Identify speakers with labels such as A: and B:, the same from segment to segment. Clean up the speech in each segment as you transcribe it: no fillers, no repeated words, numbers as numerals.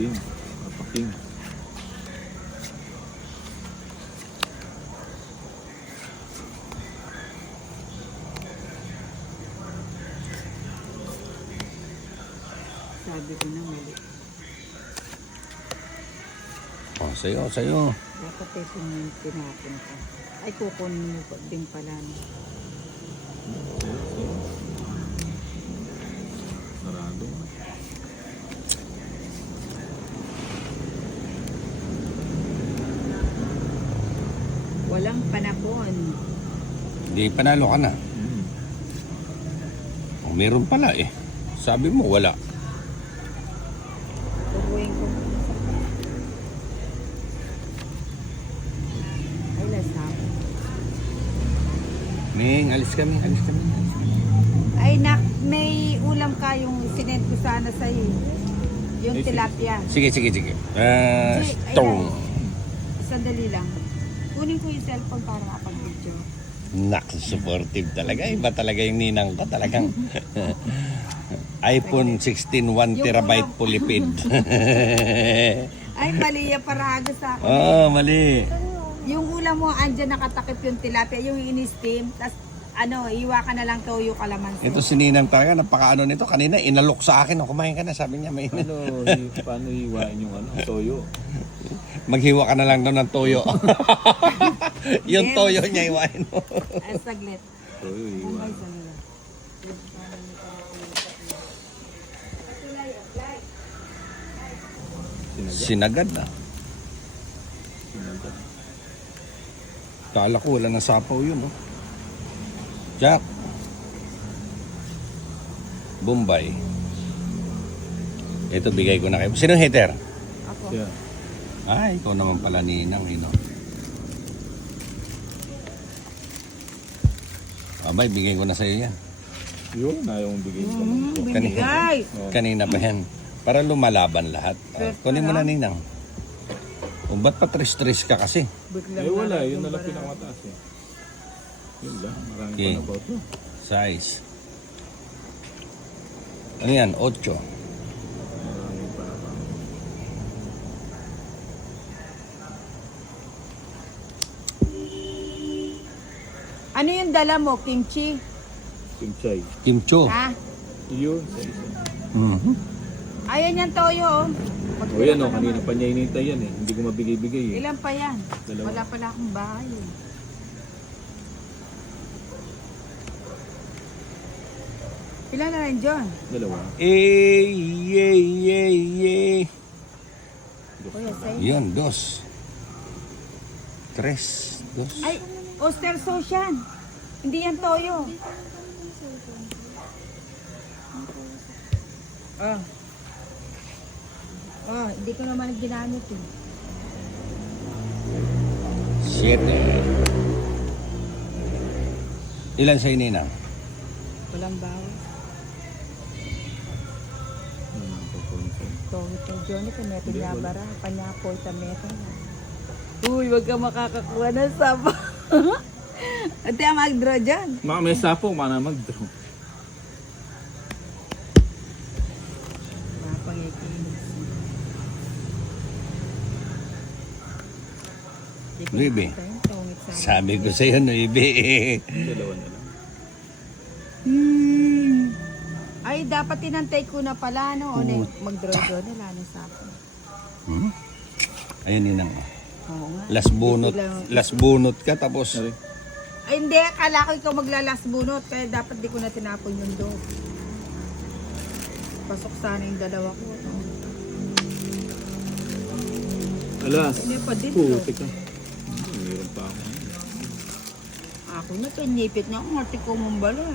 A: King. Papa King.
B: Sabi ko na mali.
C: Oh, sa'yo.
B: Dapat ito yung tinapon ka. Ay, kukunin mo pa din pala. No?
A: Narado.
B: Walang panahon.
C: Hindi, panalo ka na. Oh, meron pala eh. Sabi mo, wala.
B: Tubuin ko. Ay, lasap.
C: Ning, alis kami.
B: Ay, may ulam ka yung sinend ko sana sa'yo. Yung tilapia.
C: Sige.
B: Ay,
C: Stone.
B: Sandali lang. Kunin ko yung cellphone para makapag-video.
C: Supportive talaga. Iba talaga yung ninang ko. Talagang iPhone 16 1 terabyte pulipid.
B: Ay, mali yung parago sa akin.
C: Oh, mali.
B: Yung ulam mo, andyan nakatakip yung tilapia, yung in-steam, tas iwa ka na lang toyo kalamansi.
C: Ito si ninang talaga. Napakaano nito. Kanina inalok sa akin. Oh, kumain ka na. Sabi niya may
A: Paano hiwain yung toyo?
C: Maghiwa ka na lang doon ng toyo. Yung toyo niya iwain mo.
B: Ay, saglit.
A: Toyo hiwain.
B: Ay, saglit.
C: Sinagad na. Kala ko wala na sapaw yun, oh. Jack. Bombay. Ito bigay ko na kayo. Sino hater?
B: Ako.
A: Yeah.
C: Ay, ikaw naman pala ninang, no? Abay, bigay ko na sa'yo yan.
A: Yun, ayaw mong bigay ko.
B: Binigay.
C: Kanina pa yan. Para lumalaban lahat. Kunin mo na ninang. O ba't pa tris-tris ka kasi?
B: Biglang
A: Wala,
B: natin
A: yun
B: yung
A: na lang
B: bara.
A: pinakamataas eh. Yun lang, marami
C: Okay.
A: pa na ba ito?
C: Size. Ano yan? 8.
A: Marami pa na ba?
B: Ano yung dala mo? Kimchi?
A: Kimchay.
C: Kimcho.
B: Ha?
A: Yun, sa isa.
C: Mhm.
B: Ayan yan toyo, oh.
A: O yan o, kanina pa niya inintay yan eh. Hindi ko mabigay-bigay eh.
B: Ilan pa yan?
A: Dalawa.
B: Wala pala akong bahay eh. Ilan na rin, John?
A: Dalawa.
C: Eh.
B: Kuya, sa'yo.
C: Yan, 2. 3. 2.
B: Ay, oyster sauce yan. Hindi yan toyo. Ah. Oh, hindi ko naman ginamit eh.
C: 7. Ilan sa ninang?
B: Walang bawas. Toyo to Johnny, kameto niya bara. Panyapoy sa meto. Uy, wag ka makakakuha ng saba. Ate, mag-draw dyan.
A: Mga may sapo, mana mag-draw.
B: Mga pangikinis.
C: Nuibe. Sabi ko sa'yo, Nuibe.
A: Dalawa na lang.
B: Ay, dapat tinantay ko na pala, no? O, mag-draw doon, wala na sa akin.
C: Ayun, ninang.
B: Oo nga.
C: Last bunot ka, tapos
A: Sorry.
B: Ay, hindi. Akala ko ikaw maglalas bunot. Kaya dapat di ko na tinapon yung doon. Pasok sana yung dalawa ko. No?
A: Alas.
B: Hindi pa din.
A: Putik ka. Mayroon pa ako.
B: Ako na to, nipit na ako. Ngati ko mong bala.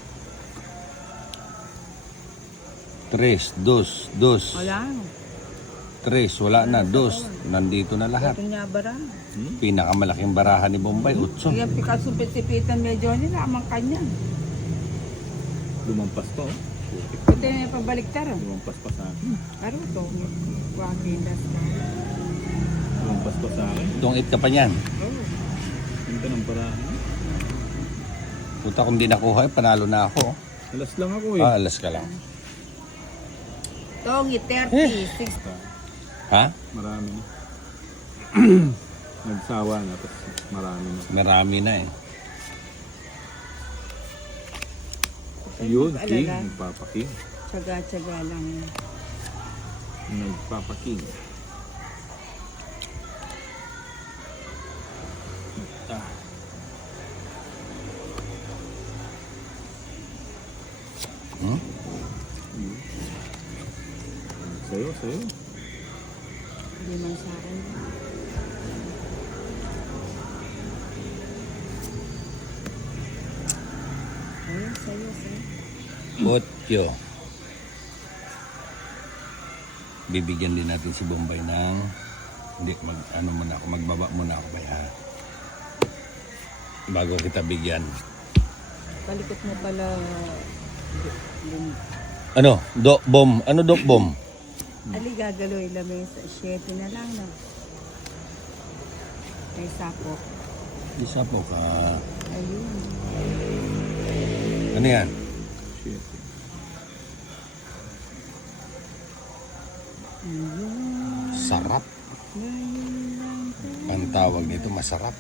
C: 3, 2, 2.
B: Wala.
C: 3, wala na. 2, nandito na lahat.
B: Ito niya bara.
C: Pinakamalaking barahan ni Bombay, 8.
B: Kaya pikasupit-sipitan medyo nila. Amang kanya.
A: Lumampas pa oh. Putik.
B: Ito yung pabaliktara.
A: Lumampas pa sa akin.
B: Ano to? Wakilas na.
A: Lumampas pa sa akin.
C: Tungit ka pa niyan.
B: Oh.
A: Punta ng parahan.
C: Puta, kung di nakuha, panalo na ako.
A: Alas lang ako eh.
C: Alas ka lang.
B: Tongi, 30, 60.
C: Ha?
A: Marami na. Nagsawa na, tapos marami na.
C: Marami na eh.
A: Yun,
B: mag-alala.
A: King. Nagpapaking.
B: Tsaga-tsaga lang yan.
A: Nagpapaking. Ah.
C: Hmm?
A: Yun. Sayo, sayo.
B: Hindi man sa akin. Ayun, sa'yo, sa'yo.
C: Otyo. Bibigyan din natin si Bombay ng magbaba muna ako bay ha. Bago kita bigyan.
B: Palikot mo pala.
C: Ano? Dok bomb. Ano dok bomb?
B: Ali, gagaloy lamesa. 7 na lang, no? May sapok.
C: Isa po ka.
B: Ayun.
C: Ano yan?
A: Shit.
B: Ayun.
C: Sarap.
B: Ngayon lang tayo.
C: Ang tawag nito masarap.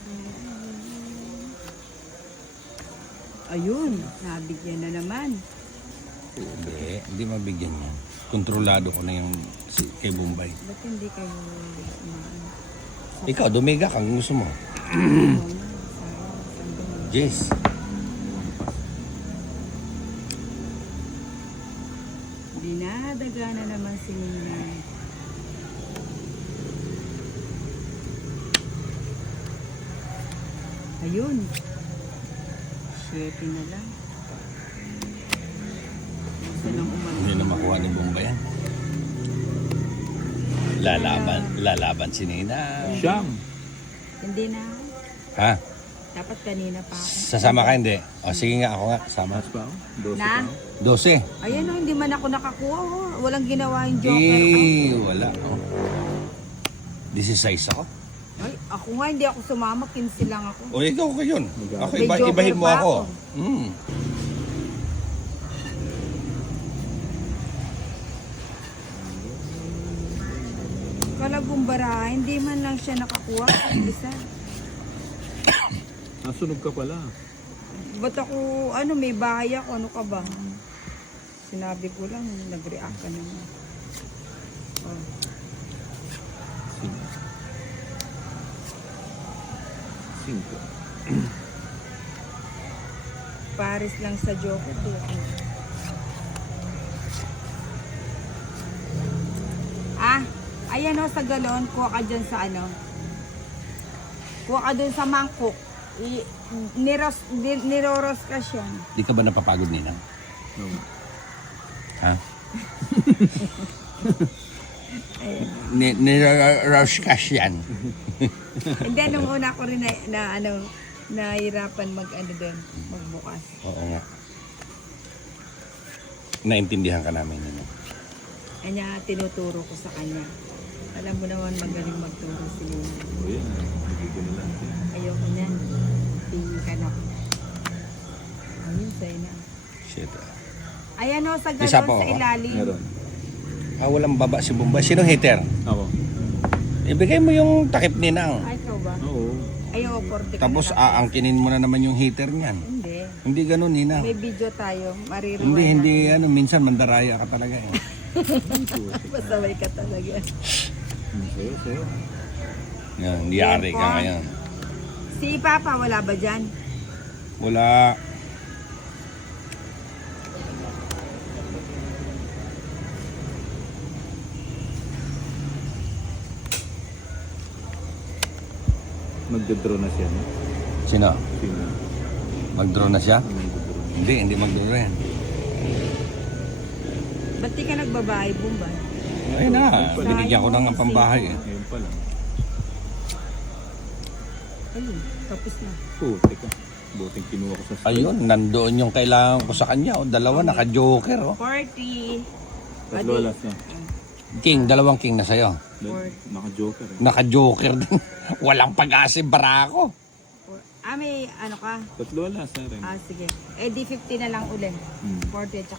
B: Ayun. Nabigyan na naman.
C: Hindi mabigyan yan. Kontrolado ko na yung kay Bombay.
B: Ba't hindi kayo umaano?
C: Ikaw, dumiga kang gusto mo. Yes.
B: Dinadaga na naman si Ninay. Ayun. 7 na lang. Gusto nang
C: Hindi na makuha ni Bombay yan. Lalaban si Nina.
A: Siyam.
B: Hindi na.
C: Ha?
B: Dapat kanina pa ako.
C: Sasama ka hindi? O sige nga ako nga, sama.
A: Mas pa ako? 12
B: Na?
A: pa ako?
C: 12.
B: Ayan o, hindi man ako nakakuha. Oh. Walang ginawa yung joker.
C: Wala. Oh. 16 ako.
B: Ay, ako nga, hindi ako sumama. 15 lang ako.
C: O ikaw ko yun. Ako,
B: May joker
C: ibahin mo
B: pa
C: ako.
B: ako.
C: Mm.
B: Kalagumbara, hindi man lang siya nakakuha. Isa.
A: Nasunog ka pala.
B: Ba't ako, may bahay ako, ano ka ba? Sinabi ko lang, nag-react ka naman. Oh.
A: Cinco.
B: Paris lang sa joker. Ayan o, sa galon, kuha ka dyan sa kuha ka dun sa mangkok. Niroros ka siya.
C: Di ka ba napapagod, Ninang?
A: No.
C: Ha? Ni-rush cash yan.
B: Hindi, nung una ko rin nahirapan magbukas.
C: Oo nga. Naintindihan ka namin, Ninang.
B: Kanya, tinuturo ko sa kanya. Alam mo naman magaling magturo si Luna.
A: O yan. Hindi ko na lang.
B: Ayoko niyan. Tingin ka na. Ayun, sa'yo na.
C: Shit.
B: Ayan o, sa galon,
C: Isa pa
B: sa
C: ako.
B: ilalim.
A: Meron.
C: Walang baba si Bombay. Sino hater?
A: Ako.
C: Ibigay mo yung takip, Ninang.
B: Ay, ikaw ba?
A: Oo.
B: Ayaw, 40 ka
C: Tapos
B: na lang.
C: aangkinin mo na naman yung hater niyan.
B: Hindi.
C: Hindi ganun, Ninang.
B: May video tayo. Maririwan
C: Hindi, minsan mandaraya ka talaga eh.
B: Pasaway ka talaga.
A: Sayo, sayo.
C: Yan, yari ka ngayon.
B: Si Papa, wala ba dyan?
C: Wala.
A: Magdodraw na siya. No?
C: Sino?
A: Sino?
C: Mag-draw na siya?
A: Magdodraw.
C: Hindi mag-draw yan.
B: Ba't di ka nagbabahay, Bumbay?
C: Ay na, binigyan ko na ng pambahay eh.
A: Ngayon pa lang.
B: Ayun, tapos na.
A: Puti ka. Buting kinuha ko sa store.
C: Ayun, nandoon yung kailangan ko sa kanya. O, dalawa, naka-joker oh.
B: 40.
A: Tatlo alas na.
C: King, dalawang king na sa'yo.
A: Naka-joker eh.
C: Naka-joker din. Walang pag-asa barako.
B: May ano ka?
A: Tatlo alas na rin.
B: Sige. Eh, di 50 na lang uli. 40 at